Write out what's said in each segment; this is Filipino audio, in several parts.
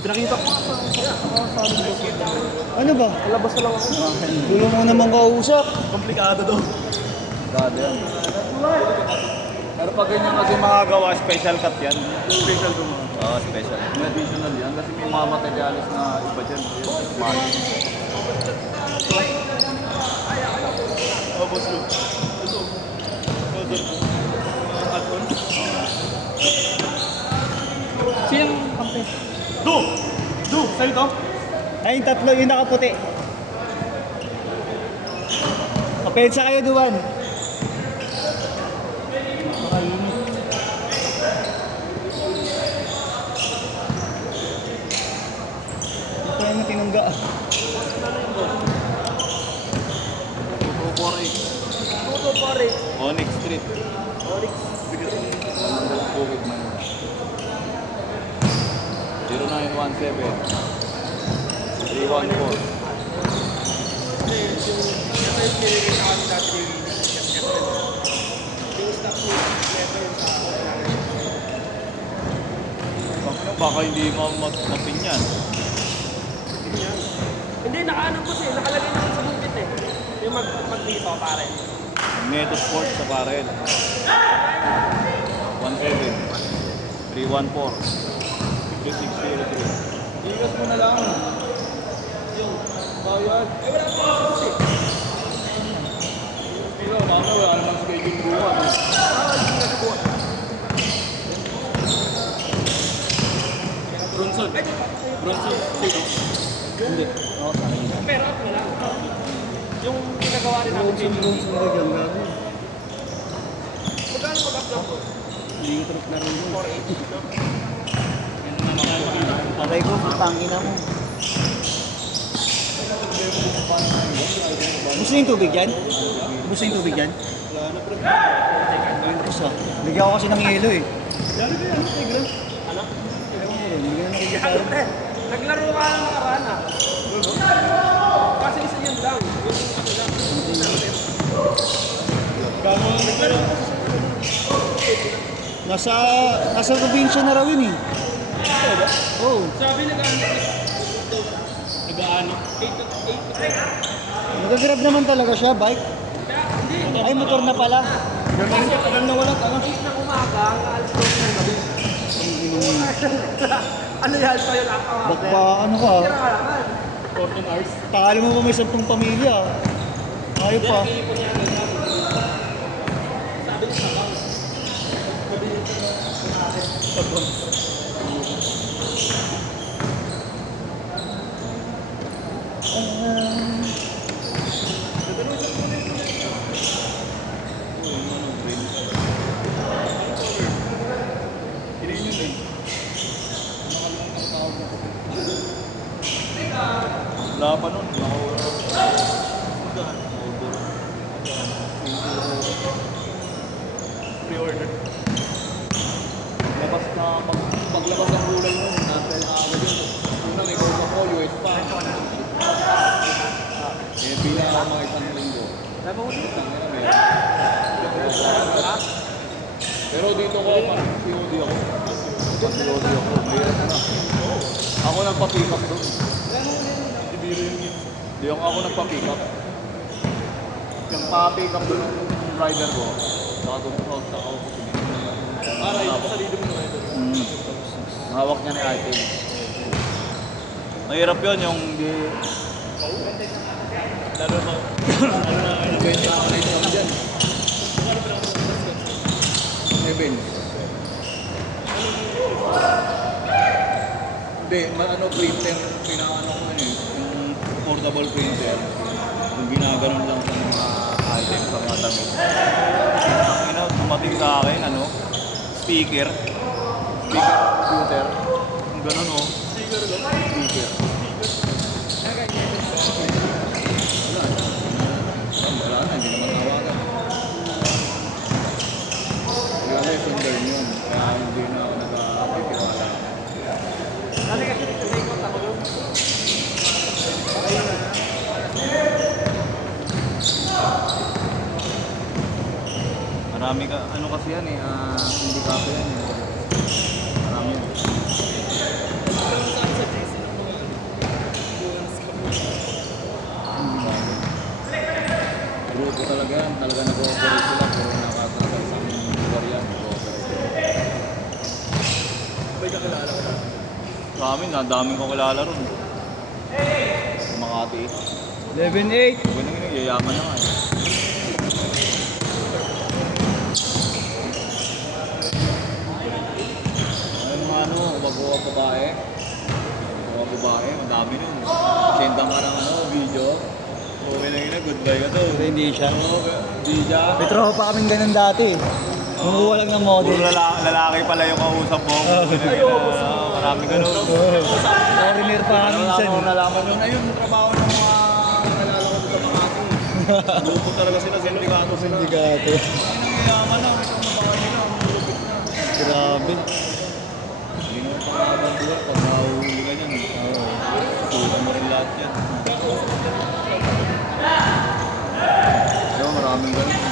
Pinakita ko nga Ano ba? Palabas na lang ako. Gulo mo naman kausap. Komplikado daw. Dado yan. Pero pag ganyan kasi makagawa, special cut yan. Special to mga. Oo, special. May additional yan kasi may mga materialis na iba dyan. Smart. Oh, boss Luke. Ito. Add-on. Sinang kampe? Do! Do! Sa'yo to? Ay, yung tatlo, yung nakaputi. Kapensa kayo, Duwan. Makainit. Ito yung tinungga. Tuto pare. Onyx Street. Onyx. Bukid Manila. 0917 314. Baka hindi mapinyan. Hindi, nakaano po siya. Nakalagay naman sa bukit eh. Yung mag-dito pare. Neto Sports sa Parel. 17 314 5603. Igas mo na lang. Yung bayad. Eh, wala pa yung susi. Pero mama, wala naman schedule bukas. Hindi na nabuhat. Bronson. Bronson. Sino? Hindi. Oo, sa akin. Pero at na lang. Yung ginagawa rin natin Bronson, Bronson na dyan, gago. Magkano mag-up lang po? Hindi ko trip na rin yun. 480. Patay ko, pangina mo. Gusto yung tubig yan? Gusto yung tubig yan? Ayun, isa. Bigyan ko kasi ng yelo eh. Ano? Hindi ka na nakikita. Ano pre? Naglaro ka ng nakaraan ah. Kasi isa yun lang. Yung ano lang. Nasa probinsya na raw yun eh. Oo. Sabi nag-ano? 8 to 10. Nag-grab naman talaga siya, bike. Hindi. Ay, motor na pala. Tagal na wala. 8 ng umaga, alas 12 ng gabi. Ano yan? So yun ako. Ba't pa, ano ka? 14 hours. Talo mo pa may 10 pamilya. Ayaw pa. Sabi niya sa bang. Wala pa nun. Pre-order. Labas na, paglabas ng kulay nun, nasa ako yun. Unang ikaw sa ko, US pa. Eh, pila ako mga isang linggo. Pero dito ko, parang COD ako. COD ako, mayroon na. Ako nagpa-pick up doon. Hindi ako nagpa-pick up. Yung pa-pick up doon yung rider ko, saka doon sa ako. Para yung sarili mo naman ito. Hawak niya ni item. Mahirap yun yung di... Lalo ba? Benta ako na isang dyan. Heaven. Hindi, printer, pinakaano ko na yun, yung portable printer, yung ginaganon lang sa mga items, sa mga damit. Ang dumating sa akin, speaker computer, yung ganun speaker. Wala na, hindi naman tawagan. Wala na yung sundar yun, kaya hindi na ako nag-atiwala. Dali kasi nag-record ako doon. Marami ka, kasi yan hindi ka yan Marami yan. Saan sa Sa amin, ang daming kakilala ron. Sa Makati. 11-8. Ganun yun, yayaman na nga eh. Ayun mga ano, magawa babae. Magawa babae, madami nun. Sendang ka ng ano, video. Okay lang yun, goodbye ka to. Pero hindi siya. Oo, hindi siya. May tropa kaming ganun dati. Kumukuha lang ng model. Puro lalaki pala yung kausap mo. Marami ganun. Foreigner pa kami minsan. Ano nalaman yun? Ayun, trabaho ng mga nakilala ko sa mga ating. Lupo talaga sila, sindikato sila. Sindikato. Ang nangyayama na, ito ang mabaka nila, ang lupit na. Grabe. Hindi naman pangalan buwan pag nahuhuli ka dyan. Suka mo rin lahat yan. Kaya maraming ganun.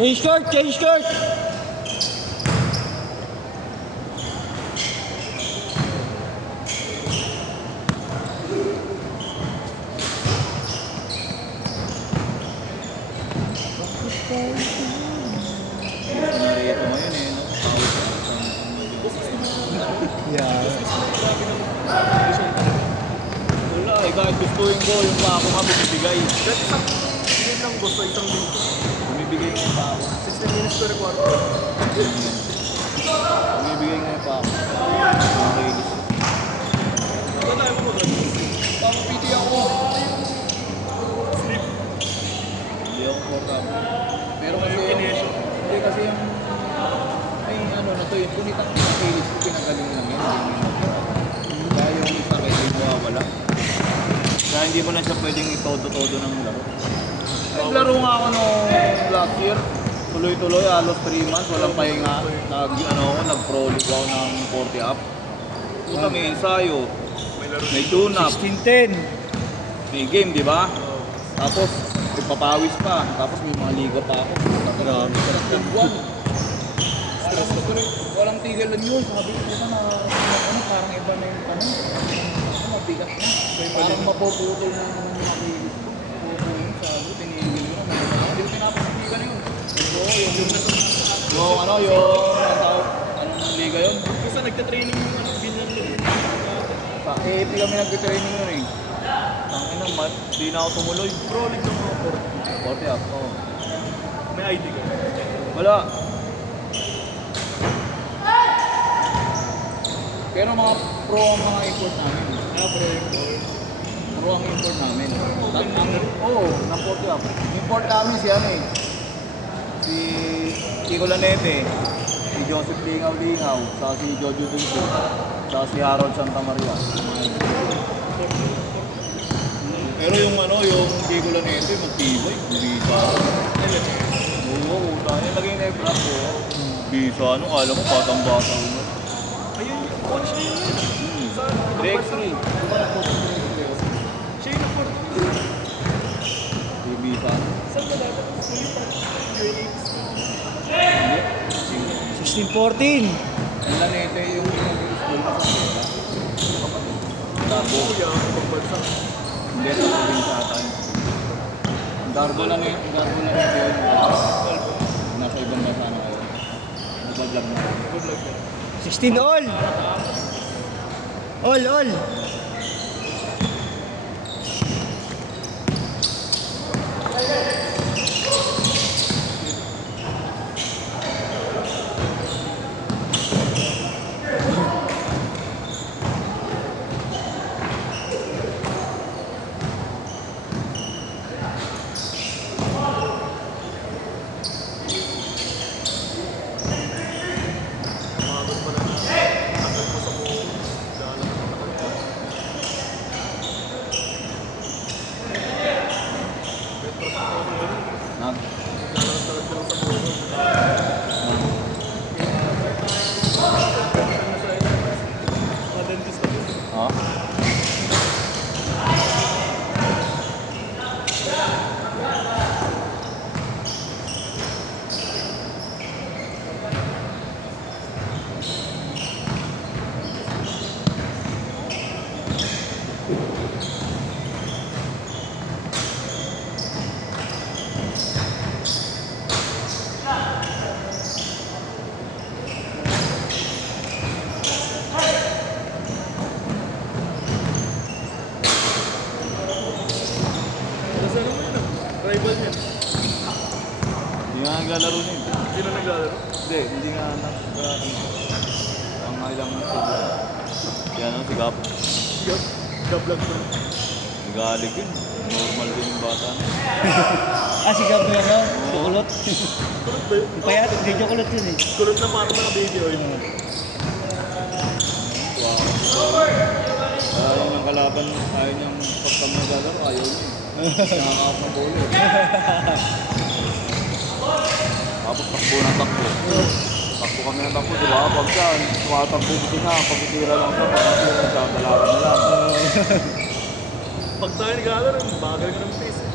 Change court! Change court! Narito ngayon eh, no? Tawag sa Yeah. wala eh, kahit gustuin ko, yung pa ako nga bumibigay. Isang game lang gusto, isang game. Bumibigay nga yung pa ako. 16 minutes to record. Bumibigay nga yung pa ako. Okay. Ano tayo mo mag-ano? Pamapiti ako. Sleep. Hindi ako portable. Pero kasi hindi kasi yung ay ano na to yun, kunitang playlist ko pinagaling lang yan. Kaya yung isa kay hindi mawawala. Kaya hindi ko na siya pwedeng itodo-todo ng laro. Ay, laro nga ako nung last year. Tuloy-tuloy, halos 3 months, walang pahinga. Nag-pro league ako ng 40 up. Puta, may ensayo, may tune-up, 16-10. may game, di ba? Tapos, ipapawis pa. Tapos may mga liga pa ako. Grabe. Buwan. Stress ko tuloy. Walang tigilan yun. Sabi ko na parang iba na yung tanong. Mabigat na. Parang mapuputol na yung makilis ko. Pupulong sabi, tinigil ko na. Hindi ko pinapasigan yun. Yung ano, yung tawag, anong liga yun? Kasi nagka-training yung ano, ganyan yun. Sa AP kami nag-training yun eh. Tangin na, di na ako tumuloy. Pro league ng mga 40 up, oo. May ID ka. Wala. Pero mga pro ang mga import namin. Pro ang import namin. Oo, ng 40 up. Import namin si ano eh. Si Kiko Lanete, si Joseph Lingaw-Lingaw, sa si Jojo Dunso, sa si Harold Santa Maria. Pero yung ano, yung Kiko Lanete, magtibay, bisa. Oo, tayo lagay na i-vlog ko. Bisa, ano, alam mo, batang-bata mo. Ayun, coach niya yun. Sa 3x3. siya yung report. Si Bisa. Saan ka dapat? Hindi. 16-14. Ang Lanete yung school ko sa Manila. Darbo. Kuya, pagbansa. Hindi, sa probinsya ata yun. Darbo lang yun. Darbo lang yun. Nasa ibang bansa na kayo. Nagpa-vlog na. 16 all. All. Ha? Nasa ano mo yun ah? Rival niya. Hindi nga naglalaro niya. Sino naglalaro? Hindi nga ang ilang sila. Si ano, si Gap. Gab. Gablag mo. Galig yun. Normal din yung bata na. Ah, si Gab yun, no? Si Kulot. Kulot ba yun? Yung payat, medyo kulot yun eh. Kulot na parang mga baby oil. Ayaw niyang kalaban, ayaw niyang pagka maglalaro, ayaw niya. Nakakap ng bola eh. Tapos takbo ng takbo. Takbo kami ng takbo, di ba? Pag siya, tumatakbo dito na, pagkitira lang siya, pagkitira siya, dalaran na lang. Pag tayo naglalaro, bagal ka ng face eh.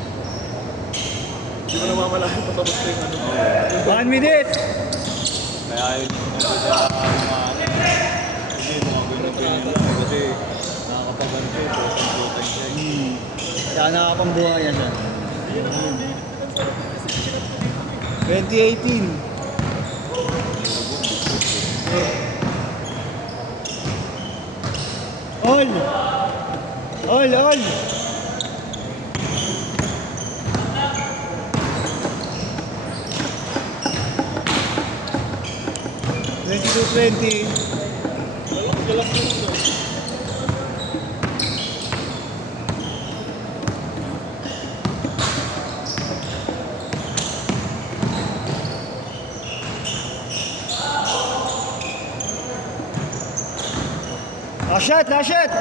Hindi mo namamalaking patapos na yung ano. 1 minute! Kaya ayaw niya kung siya hindi, mga ganyan lang. Kasi nakakapagano siya, floating siya. Kaya nakakapambuhay yan siya. Hindi na hindi. 2018. All! All! All! $22.20. Galak mo ito. Last shot! Last shot!